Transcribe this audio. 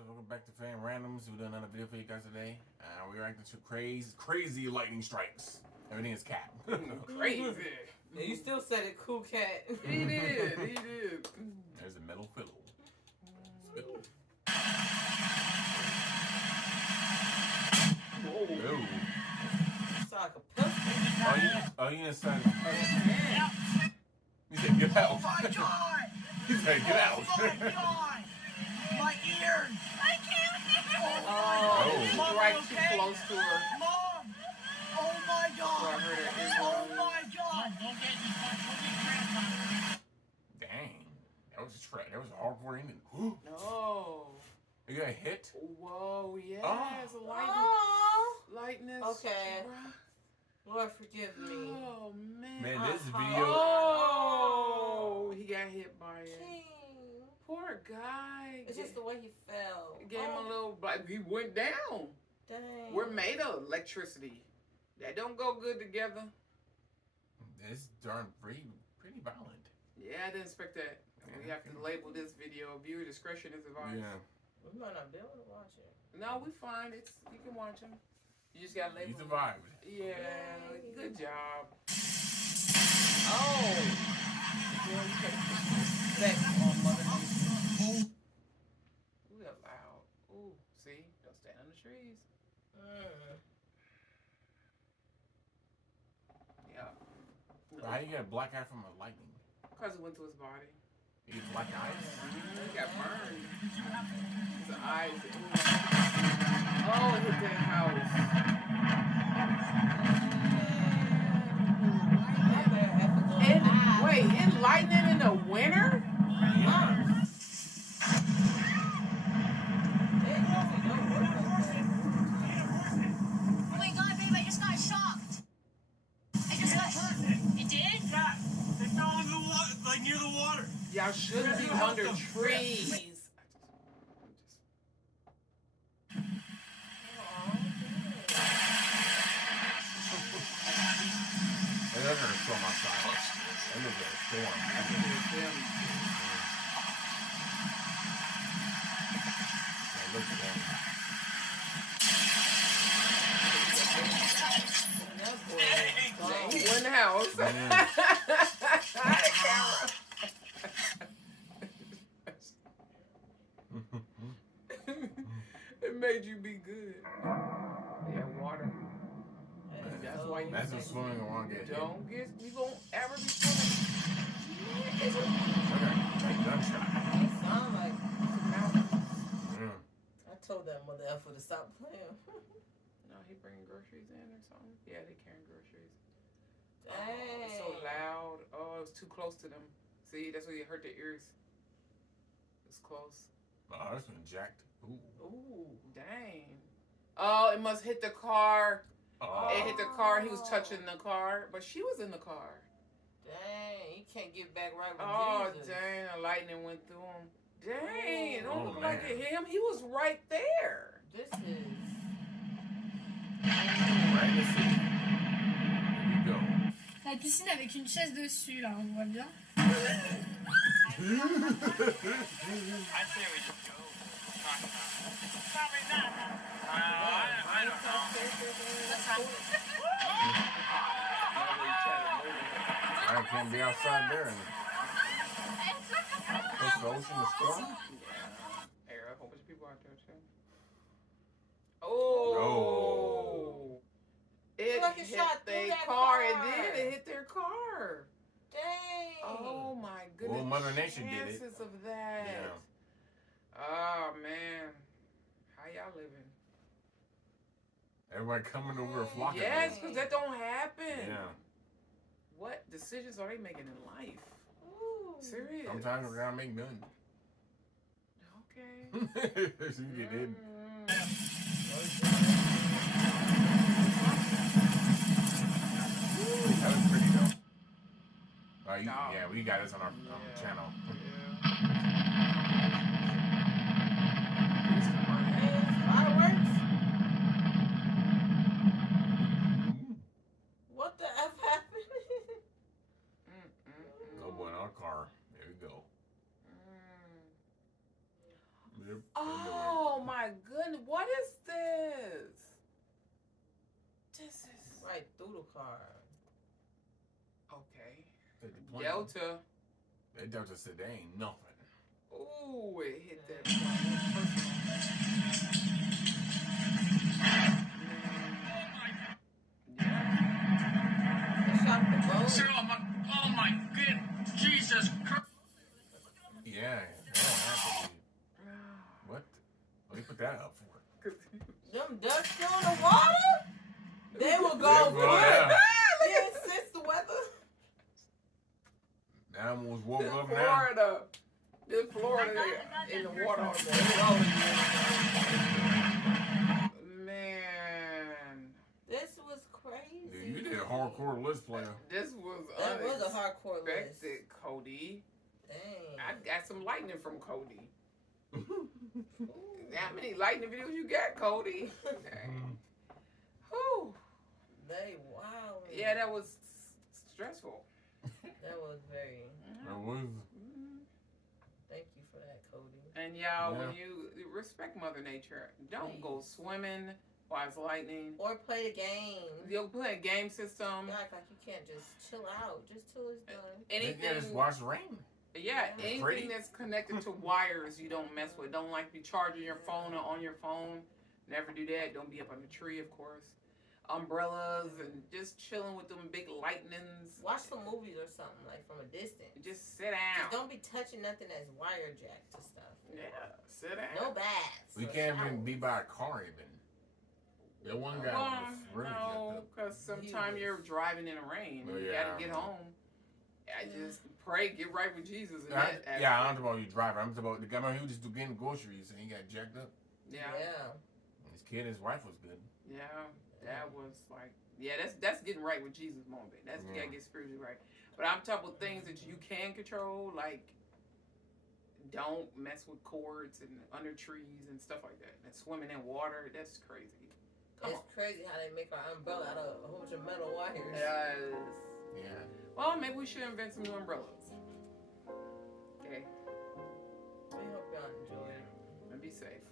guys, welcome back to Fan Randoms. We're doing another video for you guys today. We're reacting to crazy lightning strikes. Everything is cat. Crazy. Yeah, you still said it, cool cat. He did. There's a metal fiddle. Fiddle. Whoa. It's like a pistol. You inside. He said, get out. Oh my God! He said, get out. Oh my God! My ears! I can't hear! Oh, Mom, right you too okay? close to her. Mom! Oh my God! I heard her ears Oh ring. my God! Don't get me Dang. That was a hardcore ending. No. You got hit? Whoa, yes. Oh. Lightness. Okay. Lord, forgive me. Oh, man. Man, this video. Oh, he got hit by it. King. Poor guy. It's just the way he fell. Gave him a little, like, he went down. Dang. We're made of electricity. That don't go good together. It's darn pretty violent. Yeah, I didn't expect that. We have to label this video. Viewer discretion is advised. Yeah. We might not be able to watch it. No, we fine. You can watch them. You just gotta label. You survived. Yeah, good job. Oh. Girl, you got respect on Mother Nature. Ooh, that loud. Ooh, see? Don't stand on the trees. Yeah. How you get a black eye from a lightning? Because it went to his body. You get black eyes? He got burned. His eyes. Oh, it hit that house. And wait, it's lightning in the winter? Oh my God, babe, I just got shocked. It did? Yeah, they fell into the water, like near the water. Y'all shouldn't be under trees. They're going to storm outside. They're going to storm. Look at them. He went in the house. It made you be good. Yeah, water. That's why you That's just swimming around. you won't ever be swimming. Like gunshot. It sounds like mountains. Yeah. I told that mother effer to stop playing. No, he bringing groceries in or something? Yeah, they carrying groceries. Dang. It's so loud. Oh, it was too close to them. See, that's why you hurt their ears. It's close. Oh, this one jacked. Ooh. Ooh, dang. Oh, it must hit the car. Oh. It hit the car. He was touching the car, but she was in the car. Dang, you can't get back right with Oh, Jesus. dang. The lightning went through him. Dang, it don't Oh, look like man. it hit him. He was right there. This is... Right in the city. Here we go. La piscine avec une chaise dessus, là, on voit bien. I say we just go. Probably not. I don't know. I can't be outside there. This the ocean is storm? There are a whole bunch of people out there, too. Oh. It Look, it hit shot through their that car. It car. did. It hit their car. Dang. Oh, my goodness. Well, Mother Nature did it. Chances of that. Yeah. Oh, man. How y'all living? Everybody coming over and flocking. Yes, because that don't happen. Yeah. What decisions are they making in life? Ooh. Serious. Sometimes we gotta make none. Okay. So you get in. That was pretty dope. Yeah, we got this on our channel. Fireworks? What the F happened? Oh boy, in our car. There we go. Oh my goodness. What is this? This is... Right through the car. Okay. The Delta. That Delta said they ain't nothing. Ooh, it hit that. They shot the boat. Oh my good Jesus Christ. Yeah, that have to be. What? What do you put that up for? Them ducks still in the water? They will go They will, yeah. Yeah, since the weather. The animals woke This up now. Florida. This Florida in the water all day. Man. This was crazy. Dude, you did a hardcore list player. This was That was a hardcore list. unexpected, Cody. Dang. I got some lightning from Cody. How many lightning videos you got, Cody? Whew. They wow. Yeah, that was stressful. That was very. That was. Thank you for that, Cody. And y'all, when you respect Mother Nature, don't go swimming while it's lightning. Or play the game. You'll play a game system. You act like you can't just chill out just till it's done. Yeah, just watch rain. Yeah, anything Pretty. that's connected to wires you don't mess with. Don't like be charging your phone or on your phone. Never do that. Don't be up on a tree, of course. Umbrellas and just chilling with them big lightnings. Watch some movies or something, like from a distance. Just sit down. Just don't be touching nothing that's wire jacked to stuff. Yeah, sit down. No baths. We or can't even showers. be by a car even. That one guy was really jacked no, up. because sometimes you're driving in the rain. Oh, You yeah. gotta get home. I just pray, get right with Jesus. And Yeah, I'm talking about you driver. I'm talking about the guy who was just getting groceries and he got jacked up. Yeah. His kid, his wife was good. Yeah, that was like, that's getting right with Jesus moment. That's you gotta get spiritually right. But I'm talking about things that you can control, like don't mess with cords and under trees and stuff like that. And swimming in water, that's crazy. It's crazy how they make our umbrella out of a whole bunch of metal wires. Yes. Yeah. Well, maybe we should invent some new umbrellas. Okay. We hope y'all enjoy it. And be safe.